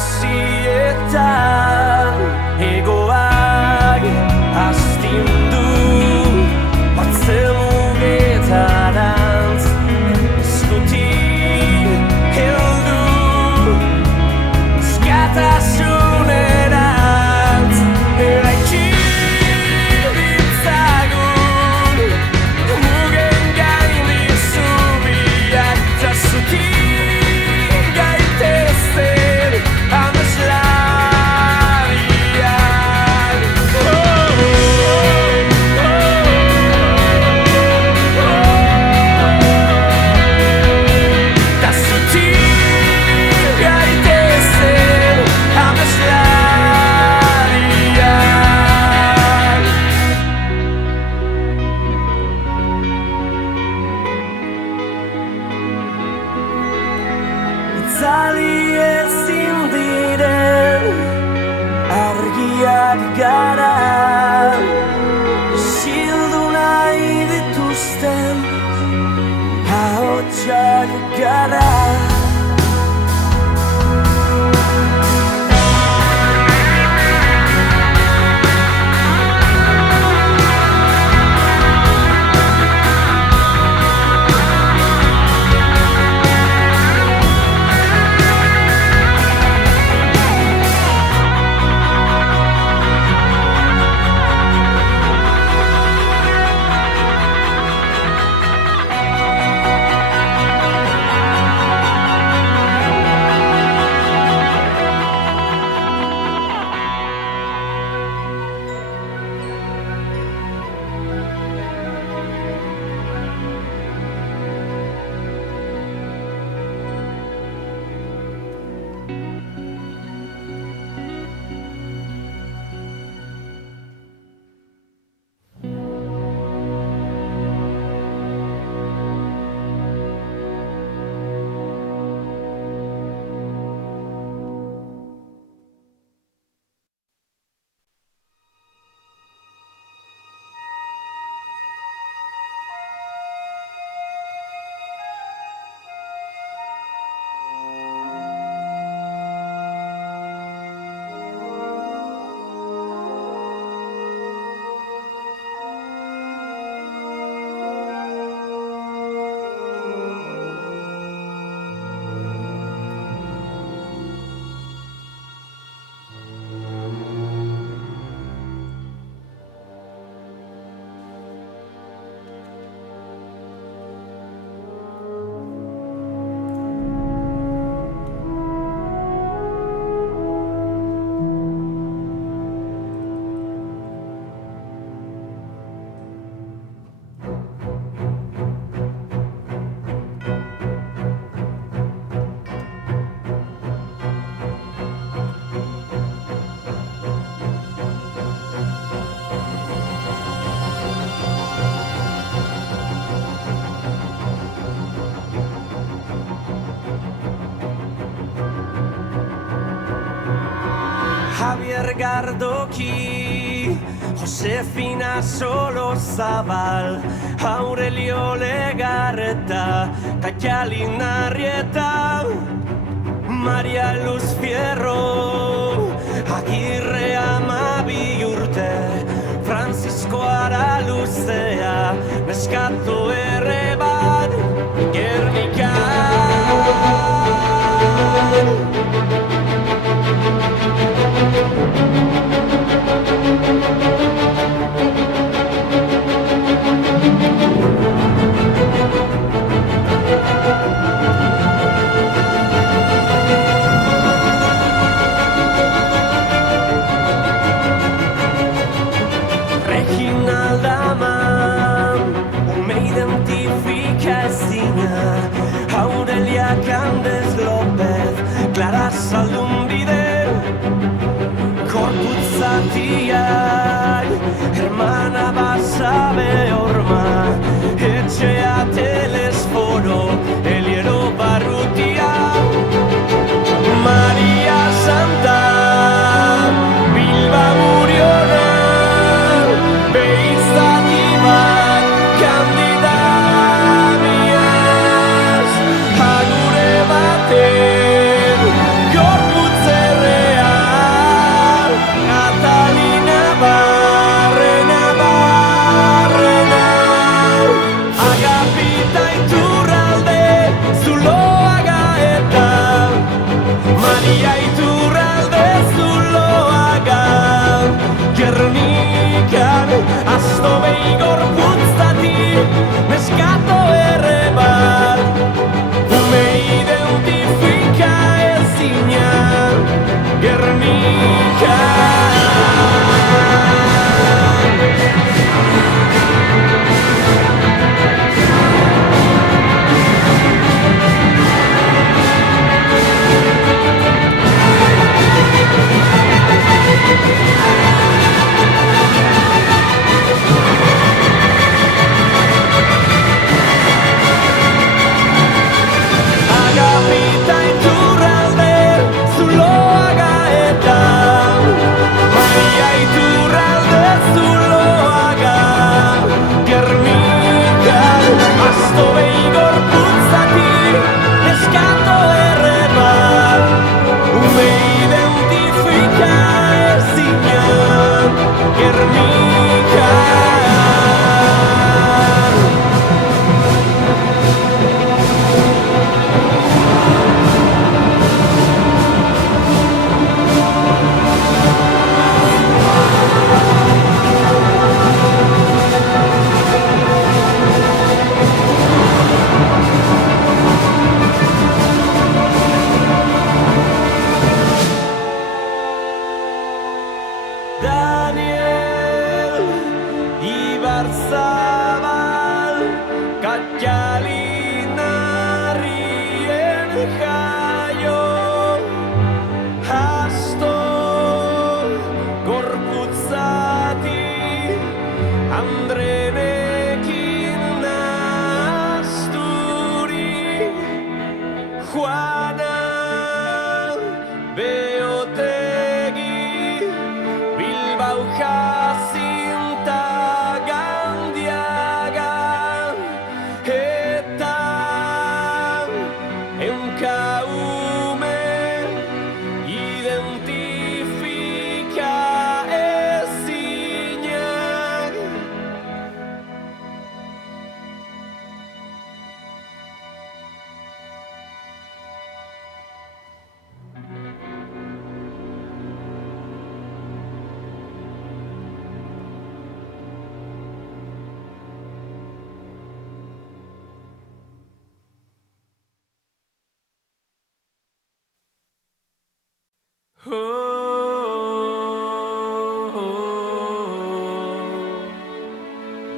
hasietan egoak astindu batzen mugetarantz eskutik heldu eskatasunerantz eraiki ditzagun mugen gaindi zubiak eta zutik gaitezen ameslariak. Eta zutik gaitezen ameslariak. Itzali ezin diren argiak gara, isildu nahi dituzten ahotsak gara. Javier Gardoki, Josefina Solozabal, Aurelio Legarreta, Katalin Arrieta, Maria Luz Fierro, Agirre Amabi urte, Francisco Araluzea, Neskato ere bat, Gernikan. Reginald Aman, me identifica ezina, Aurelia Candes López, Clara Zaldumbide, Korputzatiak, Hermana Basabe Orma, Etxea Telesforo, Eliero Barrutia, Maria Santa, Bilba Muriona, Beizatibat, Candida Mias, Agure baten, Gorputzer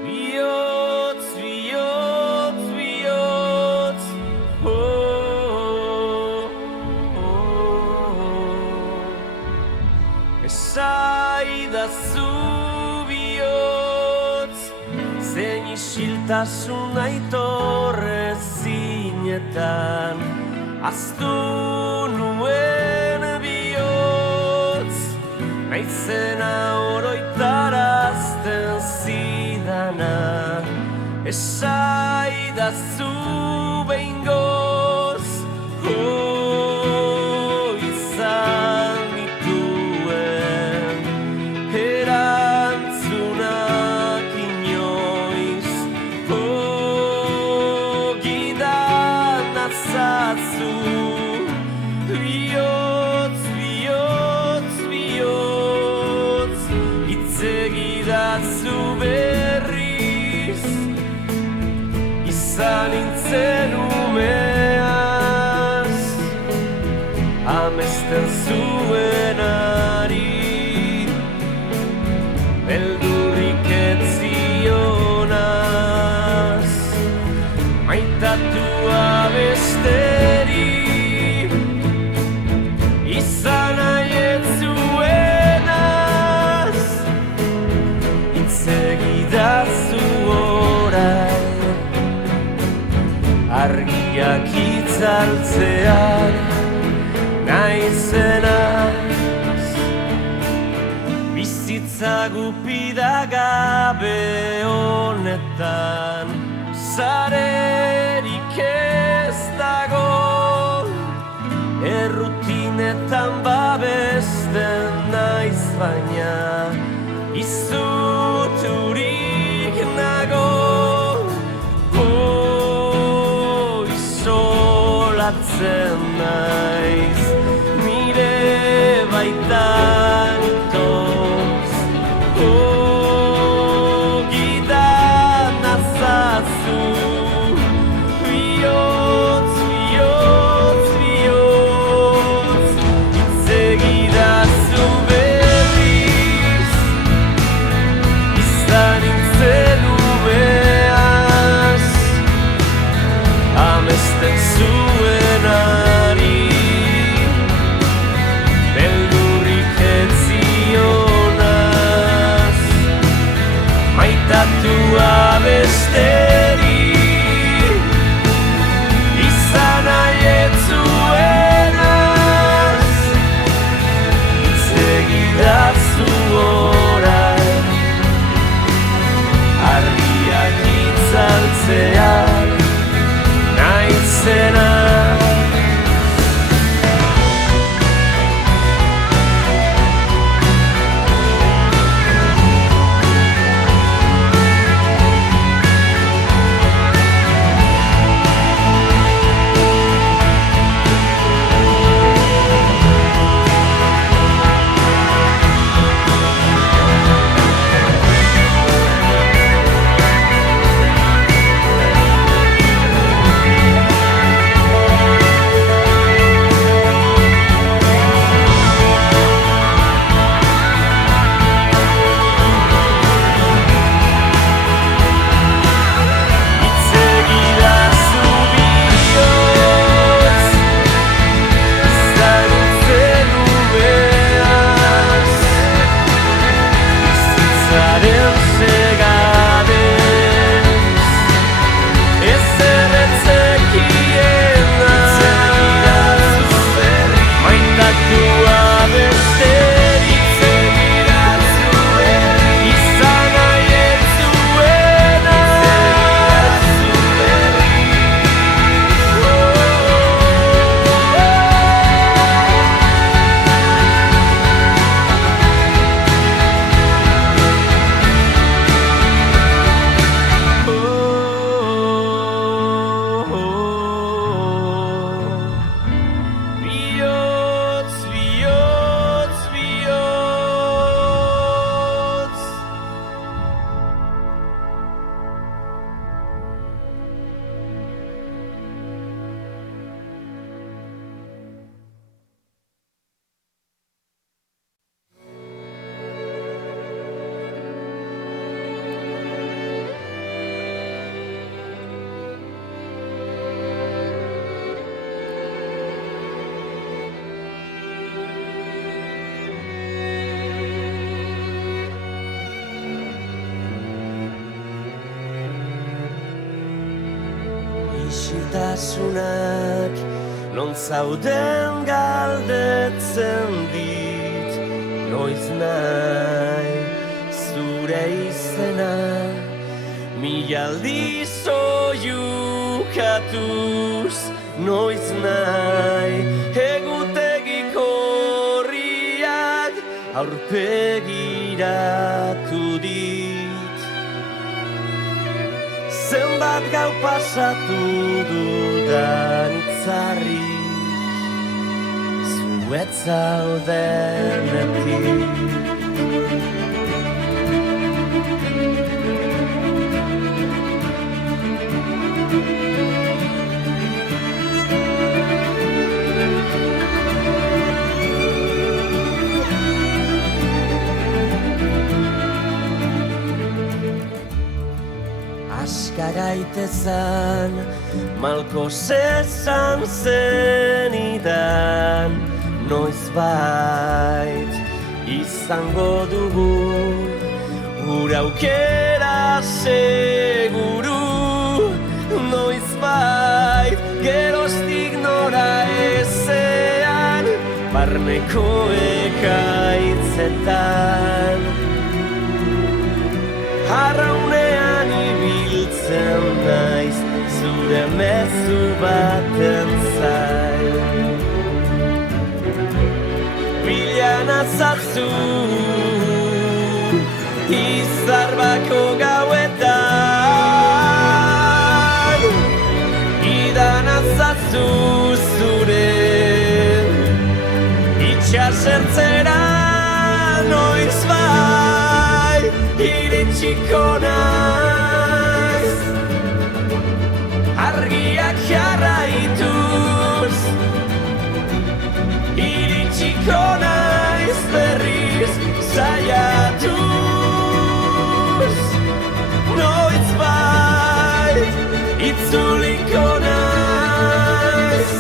Bihotz, bihotz, bihotz, esaidazu bihotz, zein isiltasun aitorre zinetan, aztu nuen bihotz, naizena oroitarazten zidana, esaidazu behingoz, izan dituen erantzunak inoiz, gidan azazu, bihotz, bihotz, bihotz, itzegidazu berriz, izan nintzen umeaz, amesten zuenari, beldurrik ez zionaz, maitatua besteri, izan nahi ez zuenaz, itzegidazu orain, argiak itzaltzean naizenaz, bizitza gupida gabe honetan, zarerik ez dago, errutinetan babesten naiz baina, izuturik nago, isolatzen naiz, nire baitan itoz, gidan azazu, bihotz, bihotz, bihotz, itzegidazu berriz. Iltasunak non zauden galdetzen dit, noiz nahi zure izena, mila aldiz oiukatuz, noiz nahi egutegiko horriak aurpegiratu dit. Zenbat gau pasatu dudan itzarri, zuet zaudenetik. Gaitezan, malko zezan zenidan, noizbait izango dugu, gure aukera seguru, noizbait geroztik nora ezean, barneko ekaitzetan, arraunean ibiltzen naiz, zure mezu baten zain. Bilan azazu, izarbako gauetan, idan azazu zure, itxasertzera noizbait, iritsiko naiz, argiak jarraituz, iritsiko naiz berriz saiatuz, noizbait itzuliko naiz,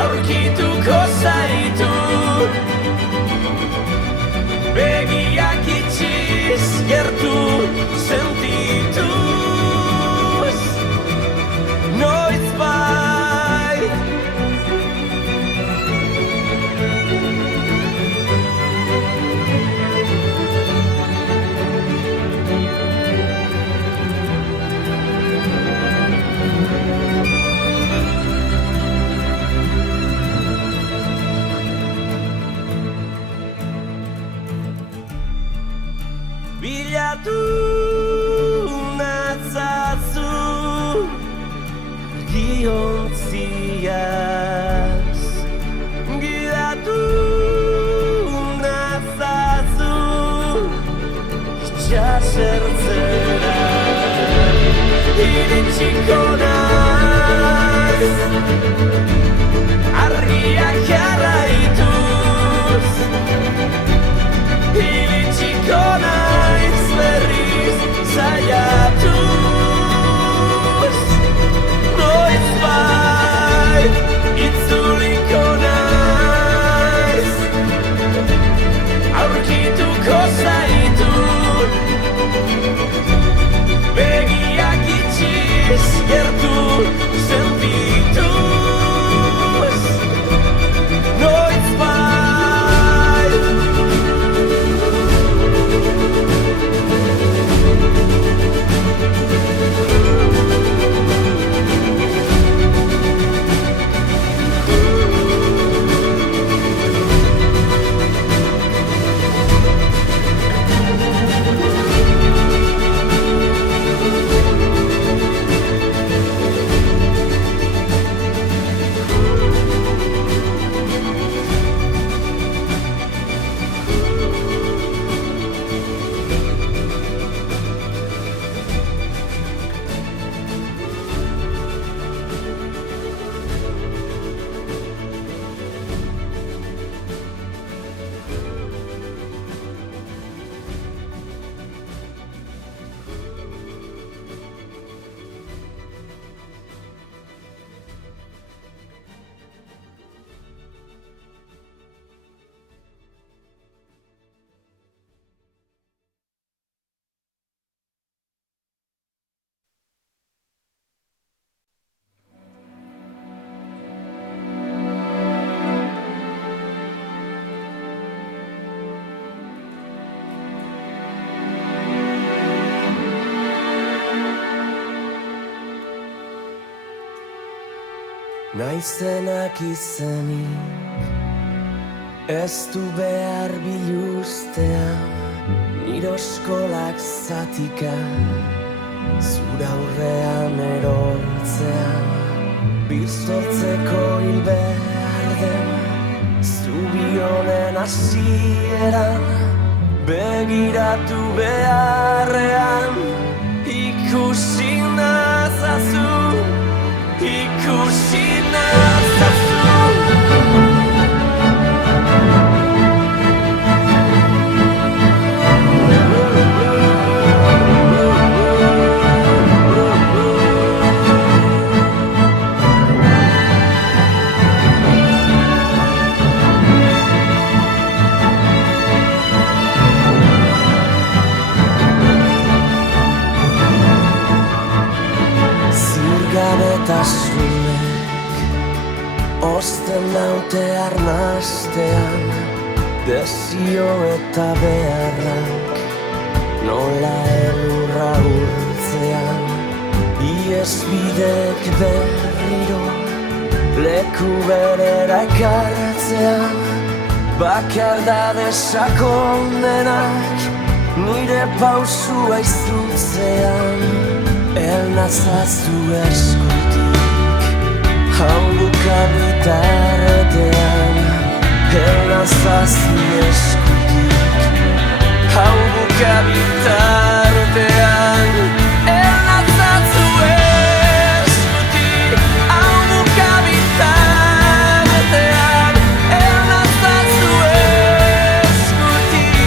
aurkituko zaitu, begiak itxiz gertu sentituz, noizbait. Bilatu natzazu giontziaz, gidatu natzazu itxasertzera, iritsiko naiz, argiak jarraituz, iritsiko naiz berriz saiatuz, noizbait itzuliko naiz, aurkituko zaitu, begiak itxiz gertu sentituz. Naizenak izenik ez du behar biluztean, nire eskolak zatika zura aurrean erortzean, biztotzeko hil behar den zubi honen hasieran, begiratu beharrean ikusi nazazu, ikusi nazazu. Zirgabetasunek osten naute arnastean, desio eta beharrak nola elurra urtzean, iesbidek berriro leku berera ekartzean, bakardade sakondenak nire pausua izutzean, el nazazu eskutik, hau bukabitartean. El nazazu eskutik, hau bukabitartean. El nazazu eskutik, hau bukabitartean. El nazazu eskutik.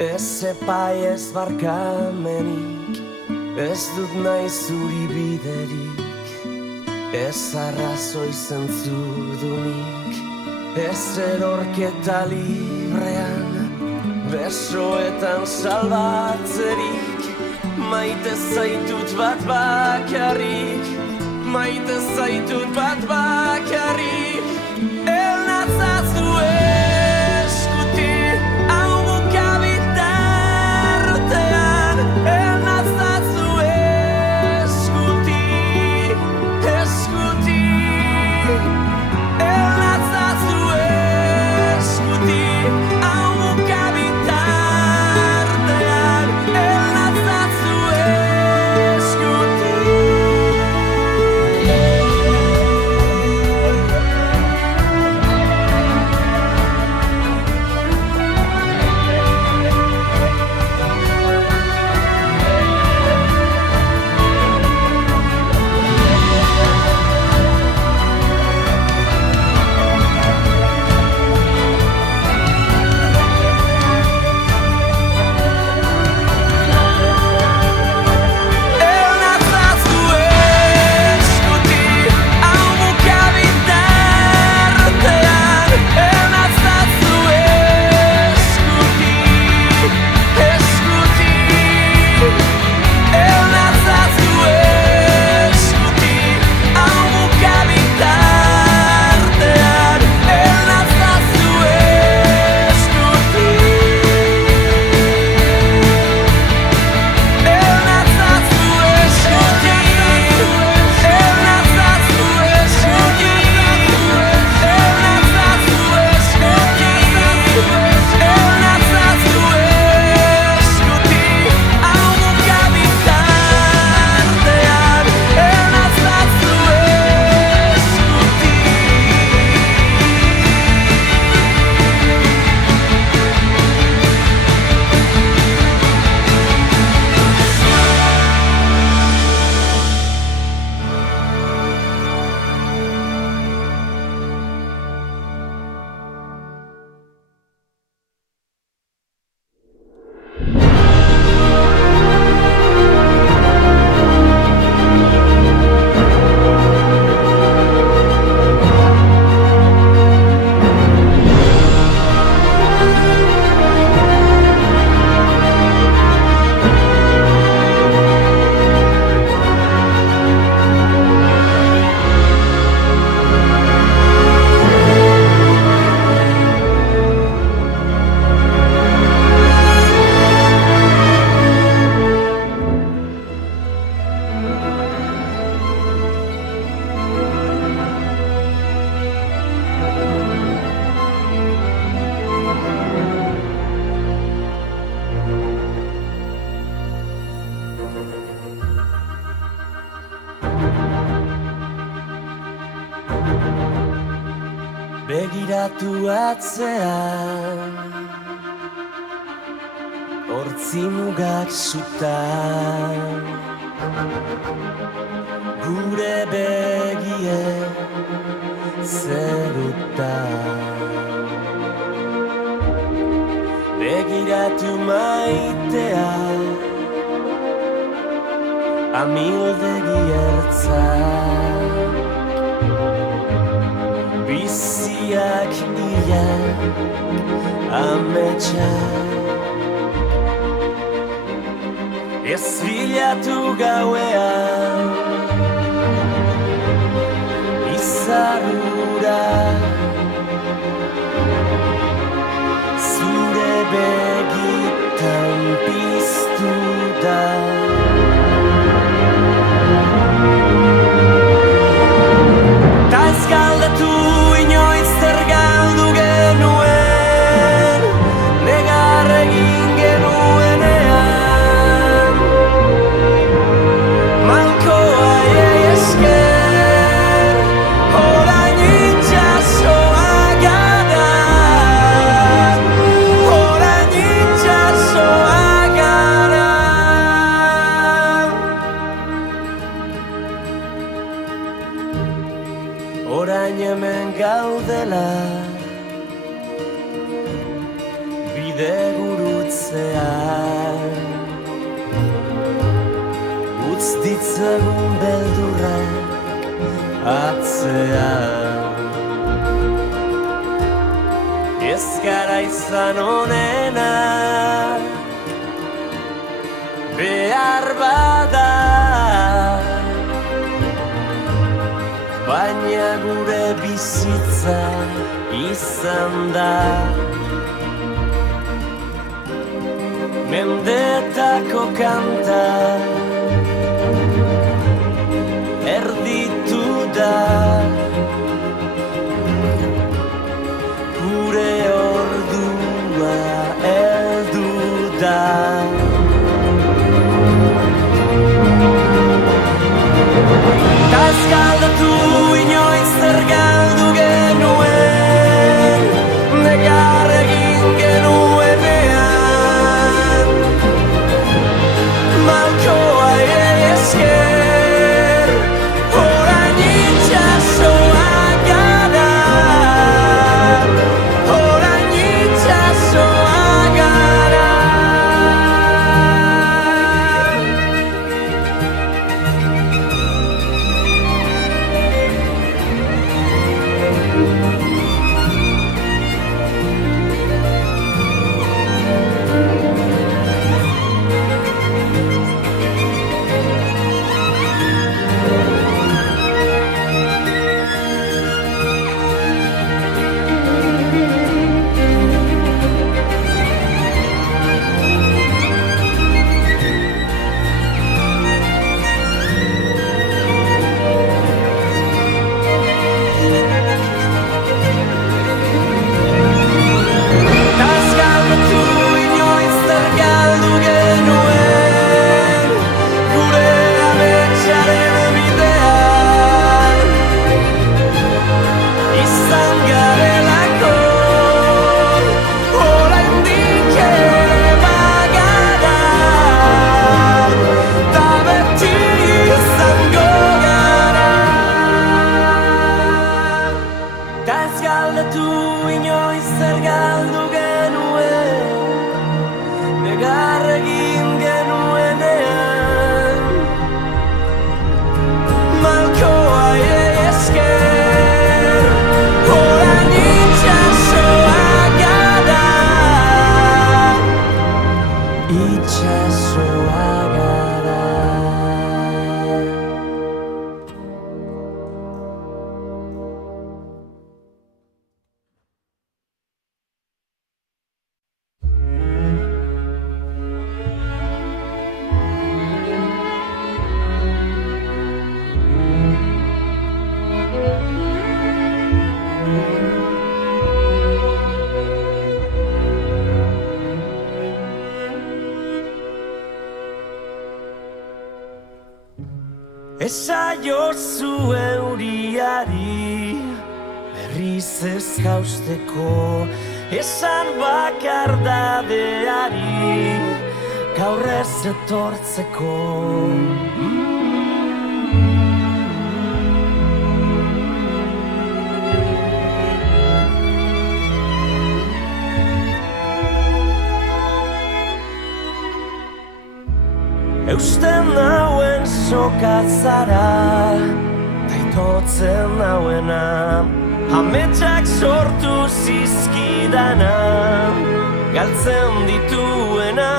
Ez epai ez barkamenik, ez dut nahi zuri biderik, ez arrazoi zentzudunik, ez erorketa librean, besoetan salbatzerik, maite zaitut bat bakarrik, maite zaitut bat bakarrik. El nazazu eskutik, hau bukabitartean. El nazazu eskutik, eskutik. El nazazu eskutik, hau bukabitartean. El nazazu eskutik. begiratu atzean, hortzi mugak zutan, gure begien zerutan. Begiratu maitea, amildegi ertzak, biziak iak ametsak. Ez bilatu gauean, izarrura, zure begitan piztu da. Ta ez galdetu inoiz zer galdu genuen, negar egin genuenean. Malkoa esker, orain itxasoa gara, orain itxasoa gara. Orain hemen gaudela, bide gurutzean, utz ditzagun beldurrak atzean. Ez gara izan onenak, behar bada, baina gure bizitza izan da. Mendetako kanta erditu da, gure ordua heldu da. Ta ez galdetu inoiz zer galdu genuen, negar egin genuenean. Malkoa esker, orain itxasoa gara, orain itxasoa gara. Esaiozu euriari berri haizez jausteko, esan bakardadeari gaur ez etortzeko. Eusten nauen sokatzara, taitotzen nauena, ametsak sortu zizkidana, galtzen dituena.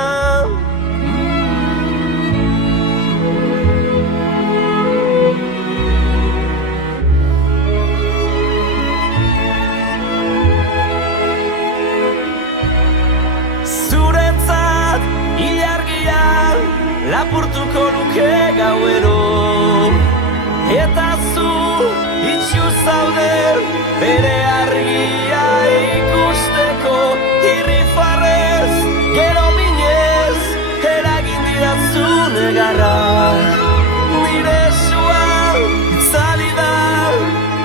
Zuretzat ilargia lapurtuko nuke gauero, eta zu itxu zaude bere argia ikusteko. Irrifarrez, gero minez, eragin didatzu negarra. Nire sua itzali da,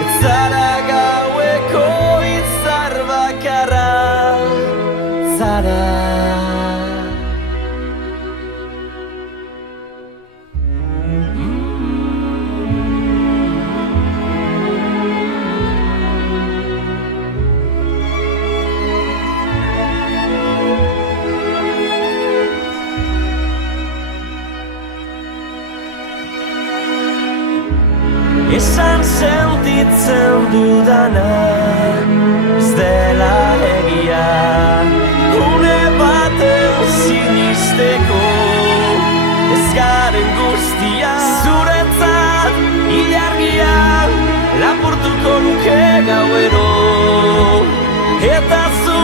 etzara gaueko itzar bakarra, zara. Esan sentitzen dudana ez dela egia, une baten sinisteko ez garen guztia. Zuretzat ilargia lapurtuko nuke gauero, eta zu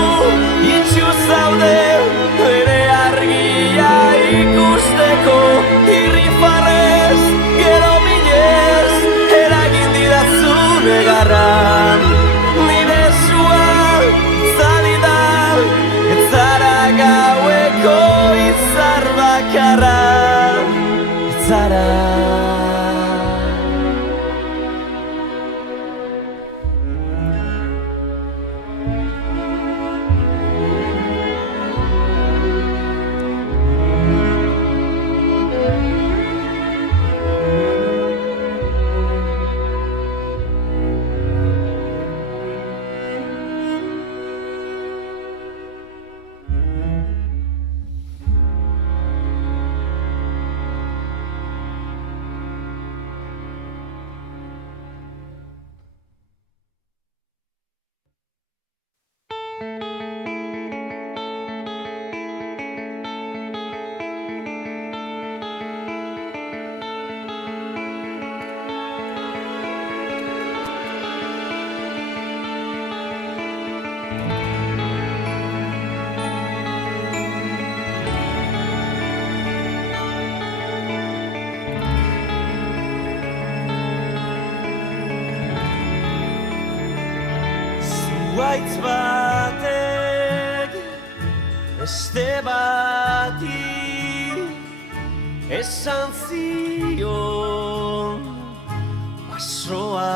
itxu zaude bere argia ikusteko. Irrifarrez, gero minez, eragin didatzu negarra. Nire sua itzali da, etzara gaueko itzar bakarra, etzara. Zuaitz batek beste bati esan zion, basoa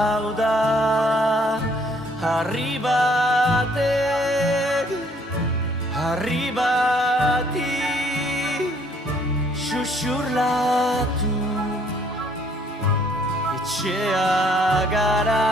hau da. Harri batek harri bati xuxurlatu, etxea gara.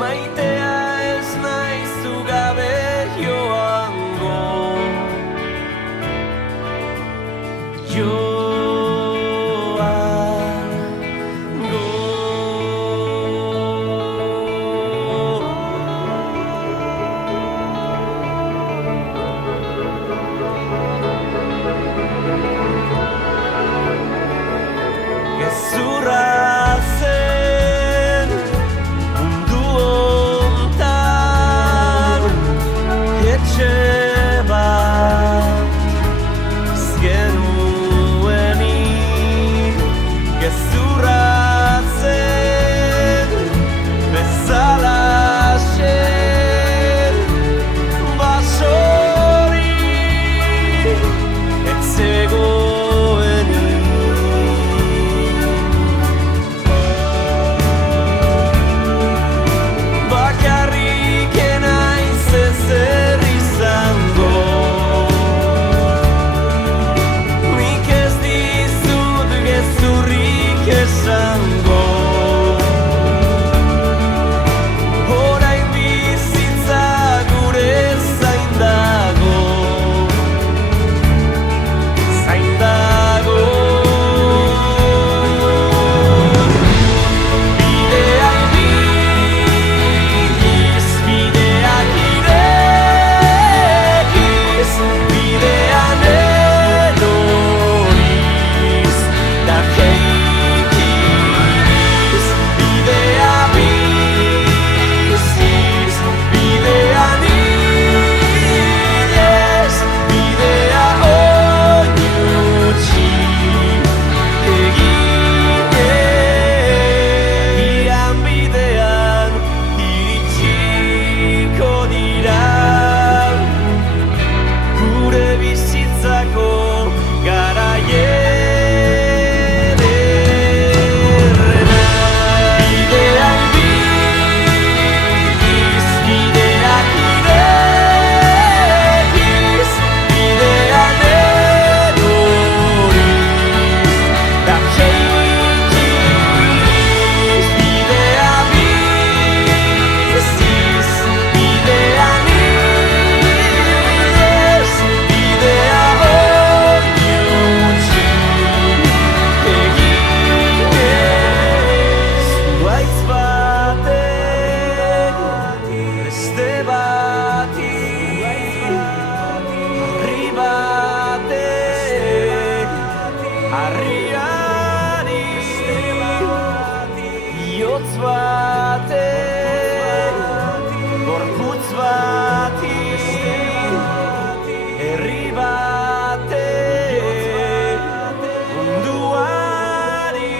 Maitea ez naiz zu gabe joango, beste bati harri batek harriari iotz batek gorputz bati herri batek munduari.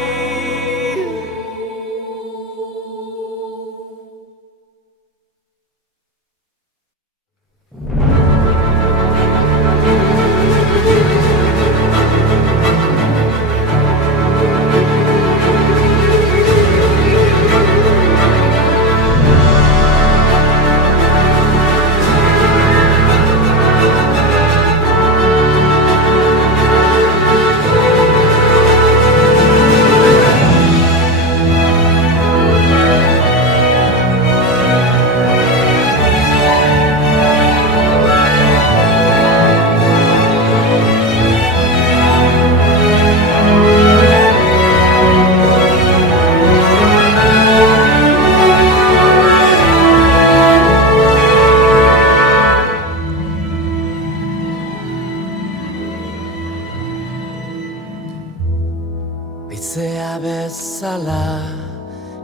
Haizea bezala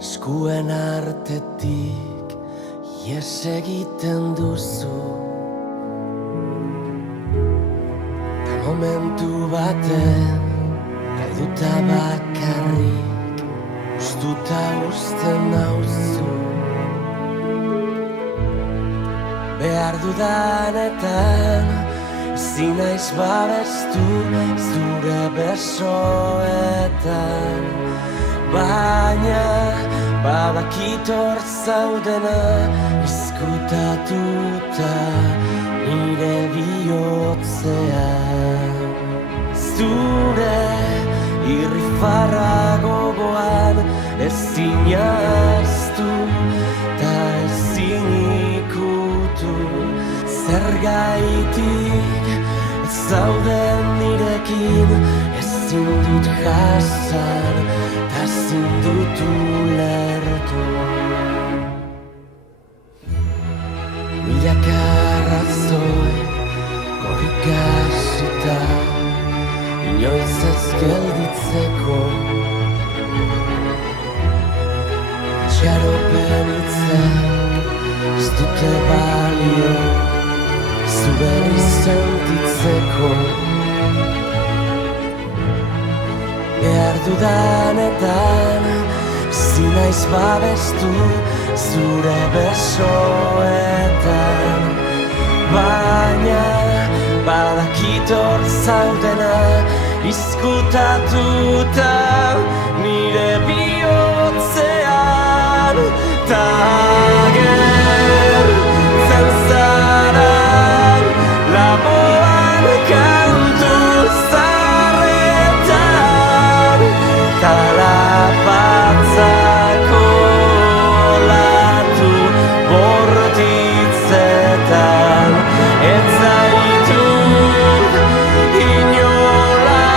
eskuen artetik ihes egiten duzu, ta momentu baten galduta bakarrik ustuta uzten nauzu. Behar dudanetan ezin naiz babestu zure besoetan, baina badakit hor zaudena izkutatuta nire bihotzean. Zure irrifarra gogoan ezin ahaztu ta ezin ikutu, zergaitik ez zauden nirekin ezin dut jasan ta ezin dut ulertu. Milaka arrazoi korrikasita inoiz ez gelditzeko, itxaropen hitzak ez dute balio zu berriz sentitzeko. Behar dudanetan ezin naiz babestu zure besoetan, baina badakit hor zaudena izkutatuta nire bihotzean, ta agertzen zara laboan kantu zaharretan, ta lapatzako latu bortitzetan. Ez zaitut inola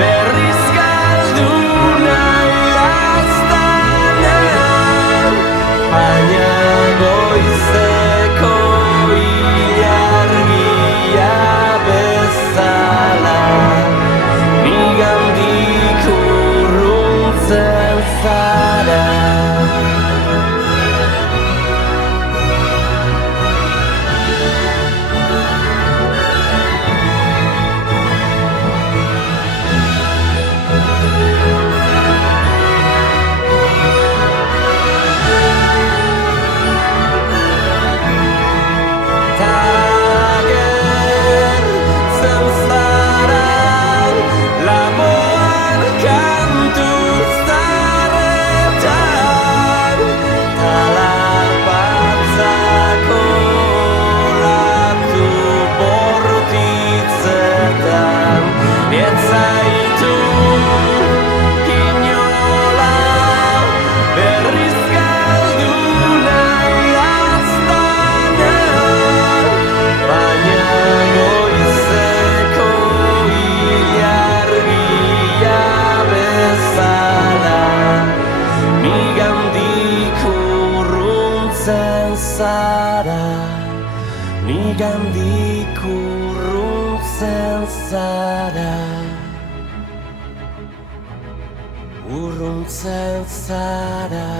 berriz galdu zara, nigandik urruntzen zara, urruntzen zara,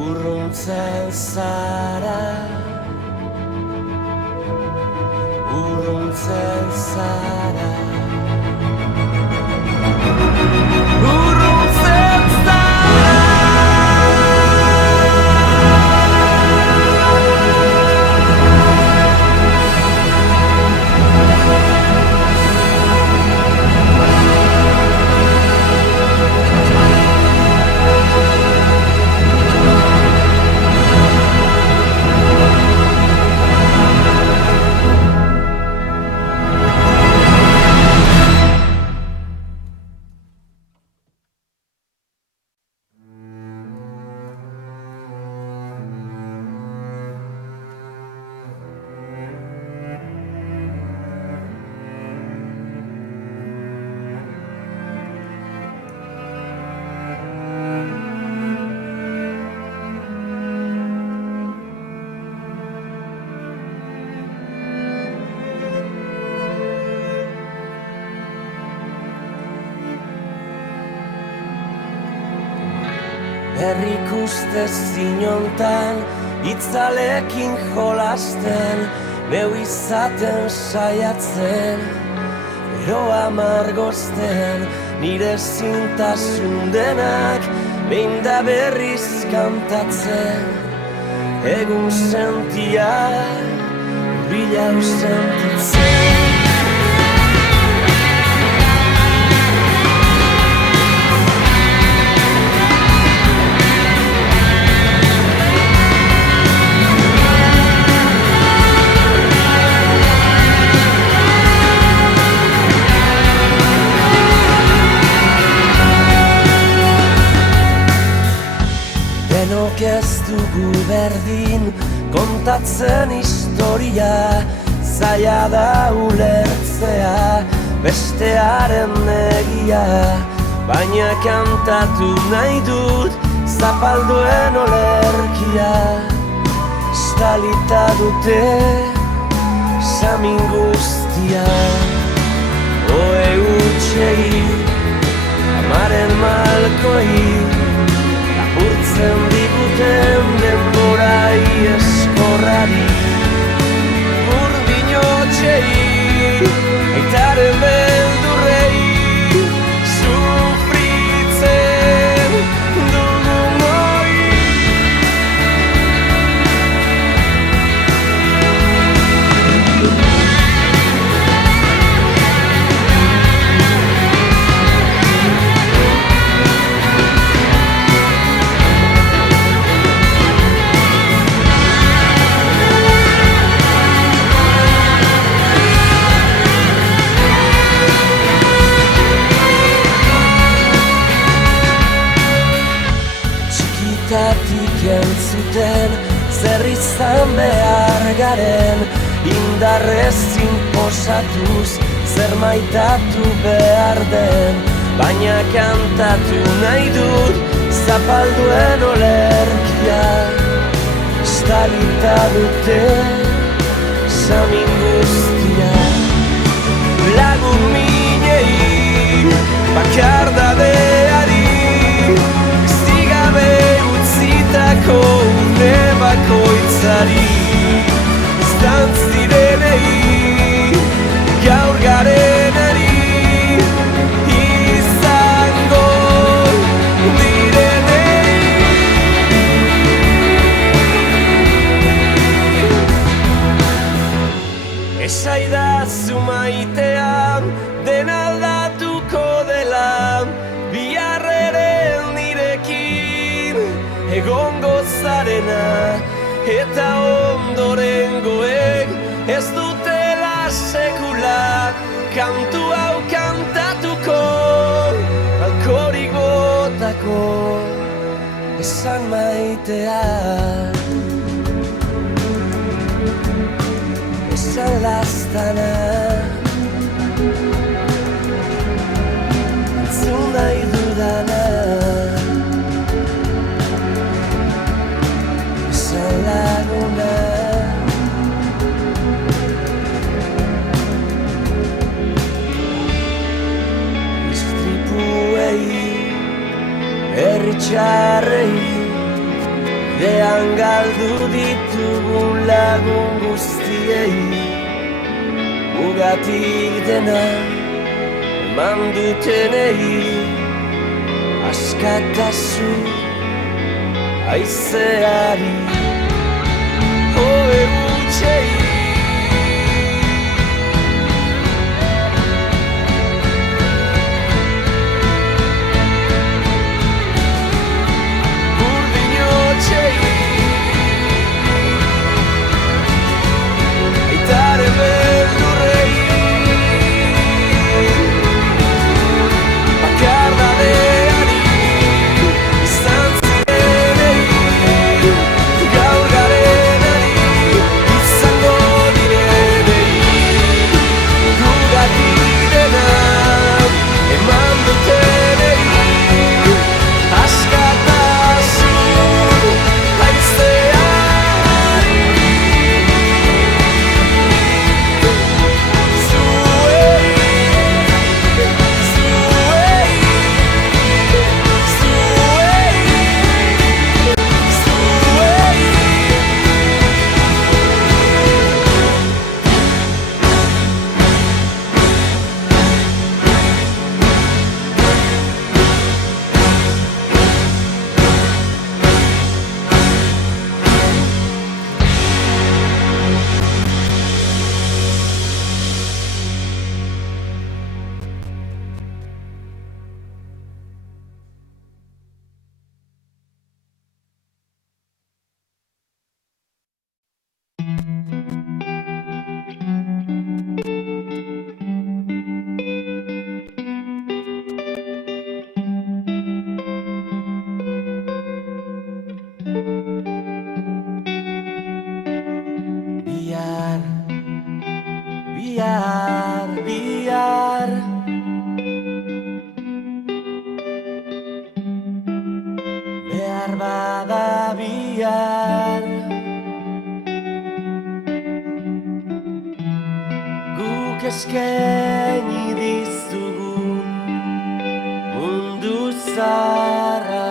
urruntzen zara, urruntzen zara, urruntzen zara. Herrik uste zinontan, itzalekin jolasten, neu izaten saiatzen, ero amargozten, nire zintasun denak, behin da berriz kantatzen, egun sentia, bilau sentitzen. Denok ez dugu berdin, kontatzen historia, zaila da ulertzea, bestearen egia, baina kantatu nahi dut, zapalduen olerkia, estalita dute, samin guztia, oe utxei, amaren malkoi, urtzen diguten denborai eskorrari, urdinotxei, aitaren beldurrei, sufritzen dugun hoi. Txikitatik entzuten, zer izan behar garen, indarrez inposatuz, zer maitatu behar den, baina kantatu nahi dut, zapalduen olerkia, estalita dute, samin guztia. Lagun minei, bakardadeari, utzitako une bakoitzari, izan zirenei, gaur garenari, izango direnei. Esaidazu maitean, den aldatuko dela, biharreren nirekin, egongo zarena, eta ondorengoek ez dutela sekula, kantu hau kantatuko, alkorik botako, esan maitea, esan lastana, entzun nahi dudana. laguna. Istripuei, herri txarrei, idean galdu ditugun lagun guztiei, mugatik dena eman dutenei, askatasun haizeari hoe gutxei. Burdin hotxei aitaren beldurrei bakardadeari izan zirenei gaur garenari izango direnei gugatik dena eman dutenei askatasun haizeari zuei, zuei, zuei, bihar, bihar, bihar behar bada bihar guk eskaini dizugun mundu zaharra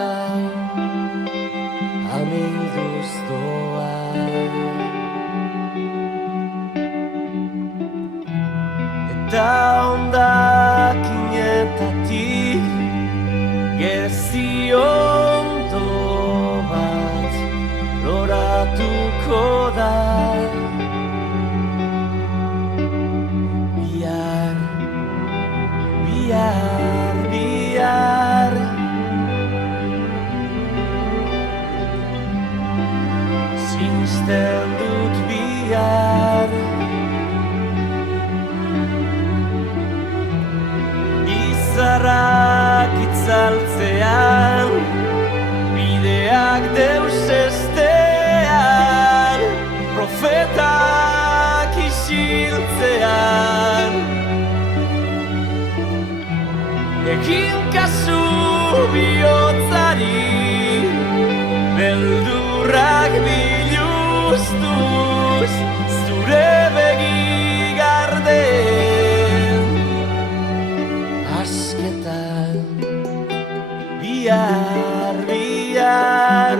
amilduz doa. Eta hondakinetatik geziondo bat loratuko da. Bihar, bihar, bihar sinisten dut bihar izarrak itzaltzean bideak deusestean profetak isiltzean egin kasu bihotzari beldurrak biluztuz zure begi garden asketan bihar, bihar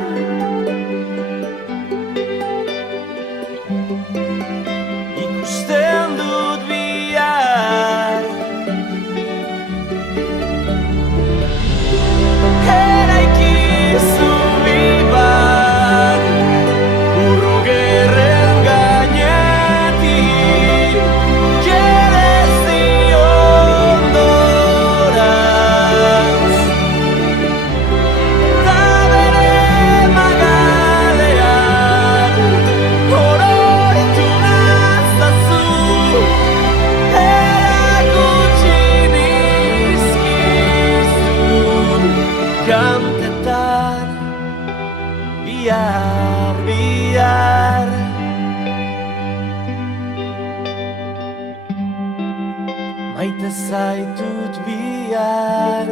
ikusten dut bihar eraiki zubi bat burru gerren gainetik gerezi ondorantz ta bere magalean oroitu nazazu erakutsi nizkizun kantetan bihar, bihar maite zaitut bihar